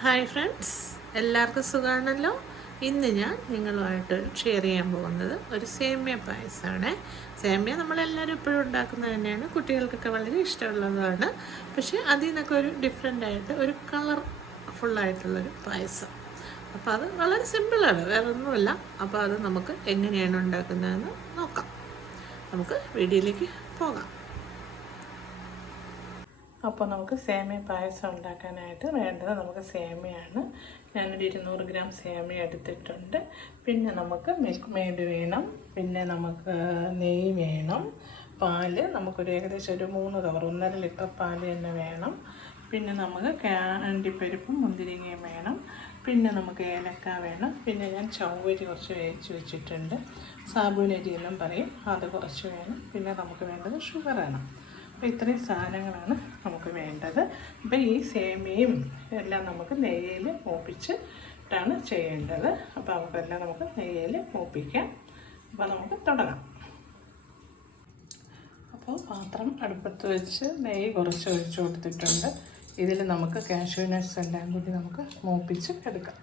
Hi friends, എല്ലാവർക്കും സുഖമാണല്ലോ. ഇന്ന് ഞാൻ നിങ്ങളുമായിട്ട് ഷെയർ ചെയ്യാൻ പോകുന്നത് ഒരു സേമിയ പായസമാണ്. സേമിയ നമ്മളെല്ലാവരും ഇപ്പോഴും ഉണ്ടാക്കുന്നത് തന്നെയാണ്, കുട്ടികൾക്കൊക്കെ വളരെ ഇഷ്ടമുള്ളതാണ്. പക്ഷേ അതിൽ നിന്നൊക്കെ ഒരു ഡിഫറെൻ്റായിട്ട് ഒരു കളർഫുള്ളായിട്ടുള്ളൊരു പായസം. അപ്പോൾ അത് വളരെ സിമ്പിളാണ്, വേറെ ഒന്നുമില്ല. അപ്പോൾ അത് നമുക്ക് എങ്ങനെയാണ് ഉണ്ടാക്കുന്നതെന്ന് നോക്കാം. നമുക്ക് വീഡിയോയിലേക്ക് പോകാം. അപ്പോൾ നമുക്ക് സേമിയ പായസം ഉണ്ടാക്കാനായിട്ട് വേണ്ടത് നമുക്ക് സേമിയാണ്. ഞാനൊരു 200 ഗ്രാം സേമിയ എടുത്തിട്ടുണ്ട്. പിന്നെ നമുക്ക് മിൽക്ക് മെയ്ഡ് വേണം, പിന്നെ നമുക്ക് നെയ്യ് വേണം, പാല് നമുക്കൊരു ഏകദേശം ഒരു 3 കവർ 1.5 ലിറ്റർ പാല് തന്നെ വേണം. പിന്നെ നമുക്ക് അണ്ടിപ്പരിപ്പും മുന്തിരിങ്ങയും വേണം. പിന്നെ നമുക്ക് ഏലക്ക വേണം. പിന്നെ ഞാൻ ചവ്വരി കുറച്ച് വേവിച്ച് വെച്ചിട്ടുണ്ട്, സാബുനരി എന്നും പറയും, അത് കുറച്ച് വേണം. പിന്നെ നമുക്ക് വേണ്ടത് ഷുഗറാണ്. അപ്പോൾ ഇത്രയും സാധനങ്ങളാണ് നമുക്ക് വേണ്ടത്. അപ്പോൾ ഈ സേമിയയും എല്ലാം നമുക്ക് നെയ്യിൽ മൂപ്പിച്ചിട്ടാണ് ചെയ്യേണ്ടത്. അപ്പോൾ നമുക്കെല്ലാം നമുക്ക് നെയ്യിൽ മൂപ്പിക്കാം. അപ്പോൾ നമുക്ക് തുടങ്ങാം. അപ്പോൾ പാത്രം അടുപ്പത്ത് വെച്ച് നെയ്യ് കുറച്ച് ഒഴിച്ച് കൊടുത്തിട്ടുണ്ട്. ഇതിൽ നമുക്ക് കാഷ്യൂ നട്ട്സ് എല്ലാം കൂടി നമുക്ക് മൂപ്പിച്ച് എടുക്കാം.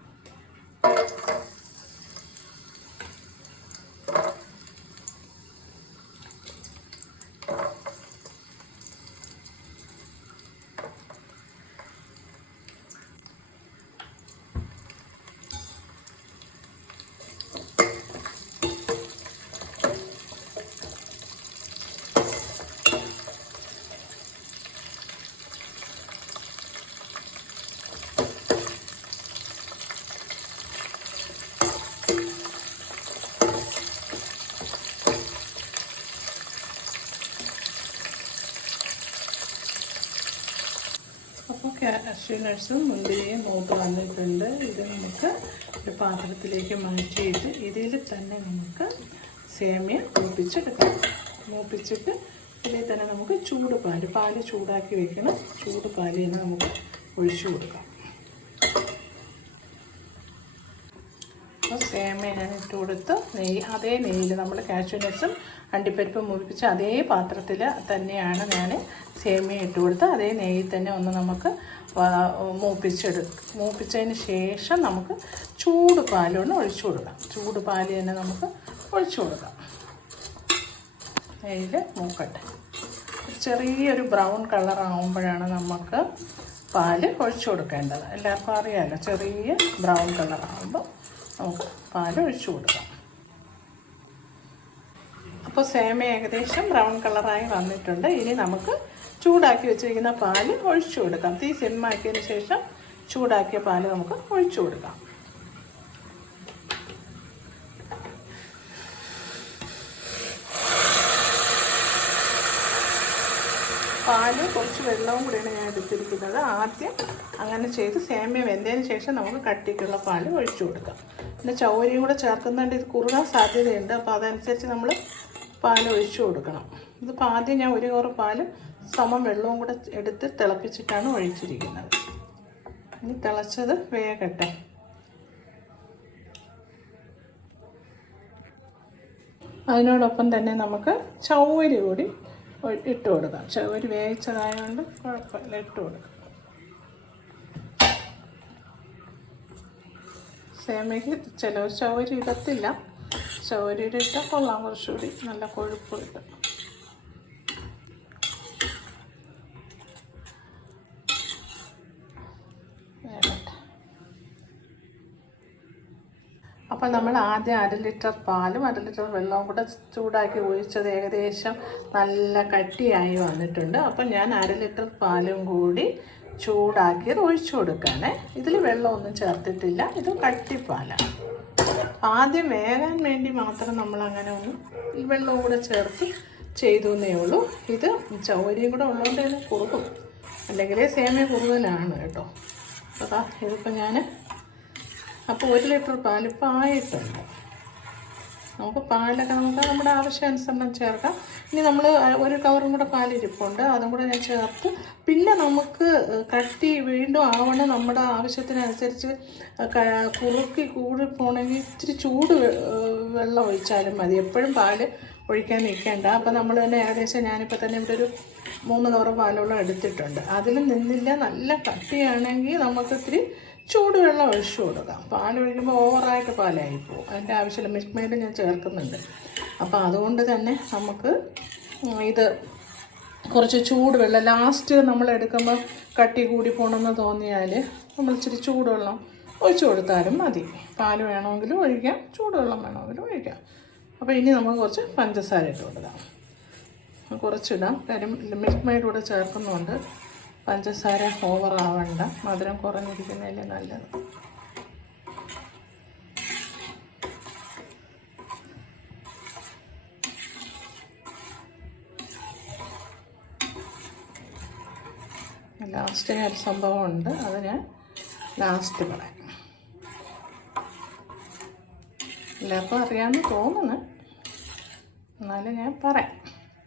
അപ്പോൾ കാഷ്യൂ നട്ട്സും മുന്തിരിയും മൂത്ത് വന്നിട്ടുണ്ട്. ഇത് നമുക്ക് ഒരു പാത്രത്തിലേക്ക് മാറ്റിയിട്ട് ഇതിൽ തന്നെ നമുക്ക് സേമിയ മൂപ്പിച്ചെടുക്കാം. മൂപ്പിച്ചിട്ട് ഇതിൽ തന്നെ നമുക്ക് പാല് ചൂടാക്കി വെക്കണം. ചൂട് പാല് തന്നെ നമുക്ക് ഒഴിച്ചു കൊടുക്കാം. അപ്പോൾ സേമിയ ഞാൻ ഇട്ട് കൊടുത്ത് അതേ നെയ്യിൽ നമ്മൾ കാഷ്യൂ നട്ട്സും അണ്ടിപ്പരിപ്പും മൂപ്പിച്ച് അതേ പാത്രത്തിൽ തന്നെയാണ് ഞാൻ സേമിയ ഇട്ട് കൊടുത്ത് അതേ നെയ്യിൽ തന്നെ ഒന്ന് നമുക്ക് മൂപ്പിച്ചതിന് ശേഷം നമുക്ക് ചൂട് പാലൊന്ന് ഒഴിച്ചു കൊടുക്കാം. ചൂട് പാല് തന്നെ നമുക്ക് ഒഴിച്ചു കൊടുക്കാം. നെയ്യിൽ മൂക്കട്ടെ. ചെറിയൊരു ബ്രൗൺ കളർ ആകുമ്പോഴാണ് നമുക്ക് പാല് ഒഴിച്ചു കൊടുക്കേണ്ടത്. എല്ലാവർക്കും അറിയാമല്ലോ, ചെറിയ ബ്രൗൺ കളർ ആകുമ്പോൾ നമുക്ക് പാല് ഒഴിച്ചു കൊടുക്കാം. അപ്പോൾ സേമിയ ഏകദേശം ബ്രൗൺ കളറായി വന്നിട്ടുണ്ട്. ഇനി നമുക്ക് ചൂടാക്കി വെച്ചിരിക്കുന്ന പാല് ഒഴിച്ചു കൊടുക്കാം. തീ സിമ്മാക്കിയതിന് ശേഷം ചൂടാക്കിയ പാല് നമുക്ക് ഒഴിച്ചു കൊടുക്കാം. പാല് കുറച്ച് വെള്ളവും കൂടിയാണ് ഞാൻ എടുത്തിരിക്കുന്നത്. ആദ്യം അങ്ങനെ ചെയ്ത് സേമിയ വെന്തതിന് ശേഷം നമുക്ക് കട്ടിക്കുള്ള പാല് ഒഴിച്ചു കൊടുക്കാം. പിന്നെ ചവ്വരിയും കൂടെ ചേർക്കുന്നുണ്ട്, ഇത് കുറുകാൻ സാധ്യതയുണ്ട്. അപ്പോൾ അതനുസരിച്ച് നമ്മൾ പാൽ ഒഴിച്ചു കൊടുക്കണം. ഇതിപ്പോൾ ആദ്യം ഞാൻ 1 കവർ പാലും സമം വെള്ളവും കൂടെ എടുത്ത് തിളപ്പിച്ചിട്ടാണ് ഒഴിച്ചിരിക്കുന്നത്. ഇനി തിളച്ചത് വേഗട്ടെ. അതിനോടൊപ്പം തന്നെ നമുക്ക് ചവ്വരി കൂടി ഇട്ട് കൊടുക്കാം. ചവ്വരി വേവിച്ചതായതുകൊണ്ട് കുഴപ്പമില്ല, ഇട്ട് കൊടുക്കാം. സേമിയയ്ക്ക് ചിലവർ ചവ്വരി ഇടത്തില്ല, ചവ്വരിയുടെ ഇട്ടാൽ കൊള്ളാം, കുറച്ചുകൂടി നല്ല കൊഴുപ്പ് കിട്ടും. അപ്പോൾ നമ്മൾ ആദ്യം 1/2 ലിറ്റർ പാലും 1/2 ലിറ്റർ വെള്ളവും കൂടെ ചൂടാക്കി ഒഴിച്ചത് ഏകദേശം നല്ല കട്ടിയായി വന്നിട്ടുണ്ട്. അപ്പോൾ ഞാൻ 1/2 ലിറ്റർ പാലും കൂടി ചൂടാക്കിയത് ഒഴിച്ചു കൊടുക്കുകയാണ്. ഇതിൽ വെള്ളമൊന്നും ചേർത്തിട്ടില്ല, ഇത് കട്ടിപ്പാലാണ്. ആദ്യം വേകാൻ വേണ്ടി മാത്രം നമ്മളങ്ങനെ ഒന്ന് വെള്ളവും കൂടെ ചേർത്ത് ചെയ്തു എന്നേ ഉള്ളൂ. ഇത് ചവ്വരിയും കൂടെ ഉള്ളതുകൊണ്ട് തന്നെ കുറുകും, അല്ലെങ്കിൽ സേമിയ കുറുകലാണ് കേട്ടോ. അതാ ഇതിപ്പോൾ ഞാൻ അപ്പോൾ 1 ലിറ്റർ പാലിപ്പോൾ ആയിട്ടുണ്ട്. നമുക്ക് പാലൊക്കെ നമ്മുടെ ആവശ്യാനുസരണം ചേർക്കാം. ഇനി നമ്മൾ 1 കവറും കൂടെ പാലിരിപ്പുണ്ട്, അതും കൂടെ ഞാൻ ചേർത്ത് പിന്നെ നമുക്ക് കട്ടി വീണ്ടും ആവണം നമ്മുടെ ആവശ്യത്തിനനുസരിച്ച് കുറുക്കി കൂടി പോകണമെങ്കിൽ ഇച്ചിരി ചൂട് വെള്ളം ഒഴിച്ചാലും മതി. എപ്പോഴും പാല് ഒഴിക്കാൻ നിൽക്കേണ്ട. അപ്പോൾ നമ്മൾ തന്നെ ഏകദേശം ഞാനിപ്പോൾ തന്നെ ഇവിടെ ഒരു 3 കവർ പാലോളം എടുത്തിട്ടുണ്ട്. അതിൽ നിന്നില്ല, നല്ല കട്ടിയാണെങ്കിൽ നമുക്ക് ഇത്തിരി ചൂടുവെള്ളം ഒഴിച്ചു കൊടുക്കാം. പാലൊഴിക്കുമ്പോൾ ഓവറായിട്ട് പാലായി പോകും, അതിൻ്റെ ആവശ്യമില്ല. മിൽക്ക് മെയ്ഡ് ഞാൻ ചേർക്കുന്നുണ്ട്. അപ്പോൾ അതുകൊണ്ട് തന്നെ നമുക്ക് ഇത് കുറച്ച് ചൂടുവെള്ളം ലാസ്റ്റ് നമ്മൾ എടുക്കുമ്പോൾ കട്ടി കൂടി പോകണമെന്ന് തോന്നിയാൽ നമ്മൾ ഇച്ചിരി ചൂടുവെള്ളം ഒഴിച്ചു കൊടുത്താലും മതി. പാൽ വേണമെങ്കിലും ഒഴിക്കാം, ചൂടുവെള്ളം വേണമെങ്കിലും ഒഴിക്കാം. അപ്പോൾ ഇനി നമുക്ക് കുറച്ച് പഞ്ചസാര ഇട്ട് കൊടുക്കാം. കുറച്ചിടാം, കാര്യം മിൽക്ക് മെയ്ഡ് കൂടെ ചേർക്കുന്നുണ്ട്. പഞ്ചസാര ഓവറാവണ്ട, മധുരം കുറഞ്ഞിരിക്കുന്നതല്ലേ നല്ലത്. ലാസ്റ്റ് ഒരു സംഭവമുണ്ട്, അത് ഞാൻ ലാസ്റ്റ് പറയാം. എല്ലാവർക്കും അറിയാമെന്ന് തോന്നുന്നു, എന്നാലും ഞാൻ പറയാം.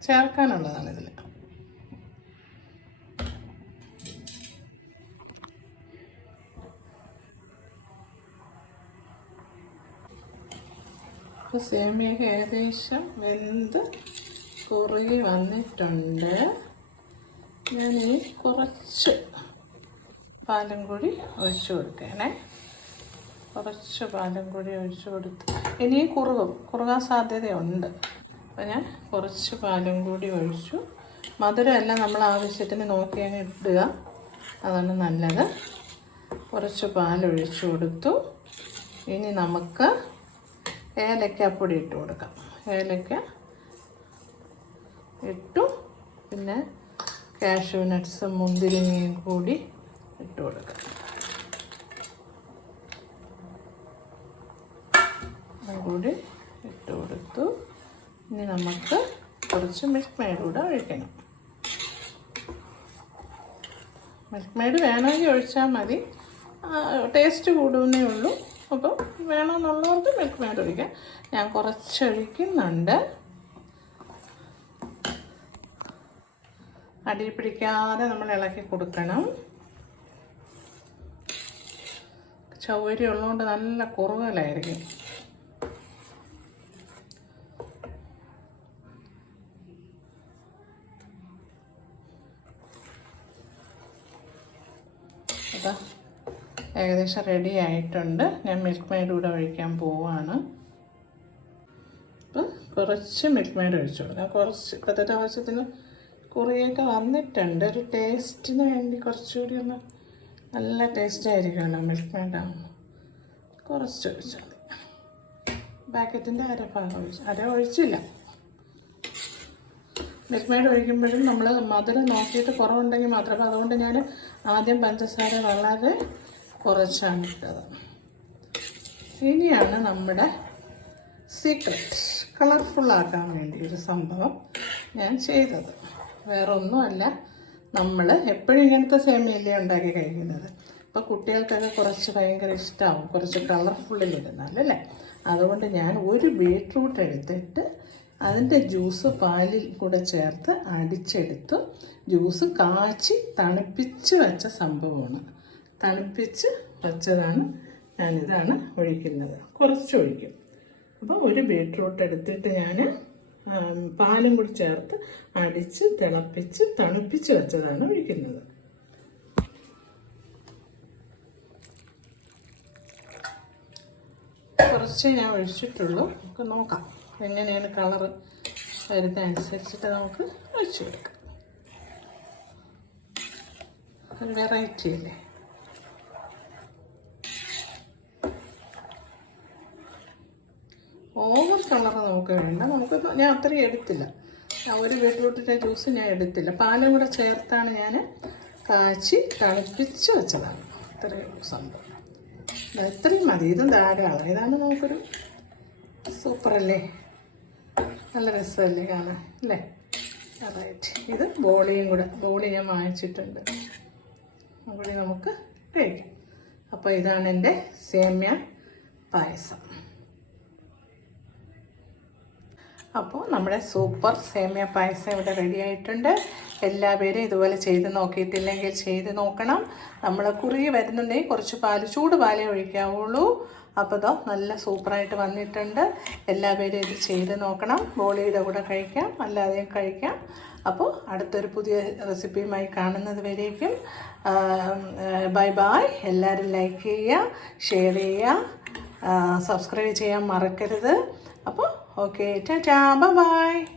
ചേർക്കാനുള്ളതാണ് ഇതിൽ. അപ്പോൾ സേമിയൊക്കെ ഏകദേശം വെന്ത് കുറുകി വന്നിട്ടുണ്ട്. ഞാനീ കുറച്ച് പാലും കൂടി ഒഴിച്ചു കൊടുക്കണേ. കുറച്ച് പാലും കൂടി ഒഴിച്ചു കൊടുത്ത് ഇനി കുറുകാൻ സാധ്യതയുണ്ട്. അപ്പോൾ ഞാൻ കുറച്ച് പാലും കൂടി ഒഴിച്ചു. മധുരമെല്ലാം നമ്മൾ ആവശ്യത്തിന് നോക്കി അങ്ങ് ഇടുക, അതാണ് നല്ലത്. കുറച്ച് പാലൊഴിച്ചു കൊടുത്തു. ഇനി നമുക്ക് ഏലക്കാപ്പൊടി ഇട്ട് കൊടുക്കാം. ഏലക്ക ഇട്ടു, പിന്നെ കാഷ്യൂ നട്ട്സും മുന്തിരിങ്ങയും കൂടി ഇട്ട് കൊടുക്കാം. അതുകൂടി ഇട്ട് കൊടുത്തു. ഇനി നമുക്ക് കുറച്ച് മിൽക്ക് മെയ്ഡ് കൂടെ ഒഴിക്കണം. മിൽക്ക് മെയ്ഡ് വേണമെങ്കിൽ ഒഴിച്ചാൽ മതി, ടേസ്റ്റ് കൂടുന്നേ ഉള്ളൂ. അപ്പോൾ വേണമെന്നുള്ളവർക്ക് മിൽക്ക് മെയ്ഡ് ഒഴിക്കാം. ഞാൻ കുറച്ച് ഒഴിക്കുന്നുണ്ട്. അടി പിടിക്കാതെ നമ്മൾ ഇളക്കി കൊടുക്കണം. ചൗവരി ഉള്ളതുകൊണ്ട് നല്ല കുറുകലായിരിക്കും. അതാ ഏകദേശം റെഡി ആയിട്ടുണ്ട്. ഞാൻ മിൽക്ക് മെയ്ഡ് കൂടെ ഒഴിക്കാൻ പോവാണ്. അപ്പം കുറച്ച് മിൽക്ക് മെയ്ഡ് ഒഴിച്ചു കൊടുക്കാം. കുറച്ച് ഇപ്പോഴത്തെ ആവശ്യത്തിന് കുറിയൊക്കെ വന്നിട്ടുണ്ട്. ഒരു ടേസ്റ്റിന് വേണ്ടി കുറച്ചുകൂടി ഒന്ന് നല്ല ടേസ്റ്റ് ആയിരിക്കുമല്ലോ മിൽക്ക് മെയ്ഡ് ആകുമ്പോൾ. കുറച്ച് ഒഴിച്ചാൽ മതി. പാക്കറ്റിൻ്റെ അരഭാഗം ഒഴിച്ചില്ല. മിൽക്ക് മെയ്ഡ് ഒഴിക്കുമ്പോഴും നമ്മൾ മധുരം നോക്കിയിട്ട് കുറവുണ്ടെങ്കിൽ മാത്രമേ. അതുകൊണ്ട് ഞാൻ ആദ്യം പഞ്ചസാര വളരെ കുറച്ചാണ് ഇട്ടത്. ഇനിയാണ് നമ്മുടെ സീക്രട്ട് കളർഫുള്ളാക്കാൻ വേണ്ടി ഒരു സംഭവം ഞാൻ ചെയ്തത്. വേറെ ഒന്നുമല്ല, നമ്മൾ എപ്പോഴും ഇങ്ങനത്തെ സേമിയല്ലേ ഉണ്ടാക്കി കഴിക്കുന്നത്. അപ്പോൾ കുട്ടികൾക്കൊക്കെ കുറച്ച് ഭയങ്കര ഇഷ്ടമാവും, കുറച്ച് കളർഫുള്ളിലിരുന്നാൽ അല്ലേ. അതുകൊണ്ട് ഞാൻ ഒരു ബീട്രൂട്ട് എടുത്തിട്ട് അതിൻ്റെ ജ്യൂസ് പാലിൽ കൂടെ ചേർത്ത് അടിച്ചെടുത്തു. ജ്യൂസ് കാച്ചി തണുപ്പിച്ച് വെച്ച സംഭവമാണ്. തണുപ്പിച്ച് വെച്ചതാണ് ഞാനിതാണ് ഒഴിക്കുന്നത്. കുറച്ച് ഒഴിക്കും. അപ്പോൾ ഒരു ബീട്രൂട്ട് എടുത്തിട്ട് ഞാൻ പാലും കൂടി ചേർത്ത് അടിച്ച് തിളപ്പിച്ച് തണുപ്പിച്ച് വെച്ചതാണ് ഒഴിക്കുന്നത്. കുറച്ചേ ഞാൻ ഒഴിച്ചിട്ടുള്ളൂ. നമുക്ക് നോക്കാം എങ്ങനെയാണ് കളറ് വരുന്നതനുസരിച്ചിട്ട് നമുക്ക് ഒഴിച്ചു കൊടുക്കാം. ഒരു വെറൈറ്റി അല്ലേ. ഓവർ കളർ നമുക്ക് വേണ്ട. ഞാൻ അത്രയും എടുത്തില്ല. ഒരു ബീട്രൂട്ടിൻ്റെ ജ്യൂസ് ഞാൻ എടുത്തില്ല. പാലും കൂടെ ചേർത്താണ് ഞാൻ കാച്ചി തണുപ്പിച്ച് വെച്ചതാണ്. ഇത്രയും സംഭവം ഇത്രയും മതി. ഇതും ധാരാളം. ഇതാണ് നമുക്കൊരു സൂപ്പറല്ലേ, നല്ല രസമല്ലേ കാണാൻ അല്ലേ. റൈറ്റ്. ഇത് ബോളി ഞാൻ വാങ്ങിച്ചിട്ടുണ്ട്. ബോളി നമുക്ക് കഴിക്കാം. അപ്പോൾ ഇതാണ് എൻ്റെ സേമിയ പായസം. അപ്പോൾ നമ്മുടെ സൂപ്പർ സേമിയ പായസം ഇവിടെ റെഡി ആയിട്ടുണ്ട്. എല്ലാവരും ഇതുപോലെ ചെയ്ത് നോക്കിയിട്ടില്ലെങ്കിൽ ചെയ്ത് നോക്കണം. നമ്മൾ കുറുകി വരുന്നുണ്ടെങ്കിൽ കുറച്ച് ചൂട് പാലേ ഒഴിക്കാവുള്ളൂ. അപ്പോൾ ഇതോ നല്ല സൂപ്പറായിട്ട് വന്നിട്ടുണ്ട്. എല്ലാവരും ഇത് ചെയ്ത് നോക്കണം. ബോളിയുടെ കൂടെ കഴിക്കാം, അല്ലാതെയും കഴിക്കാം. അപ്പോൾ അടുത്തൊരു പുതിയ റെസിപ്പിയുമായി കാണുന്നത് വരേക്കും ബൈ ബൈ. എല്ലാവരും ലൈക്ക് ചെയ്യുക, ഷെയർ ചെയ്യുക, സബ്സ്ക്രൈബ് ചെയ്യാൻ മറക്കരുത്. അപ്പോൾ ഓക്കെ, ടാറ്റാ, ബൈ ബൈ.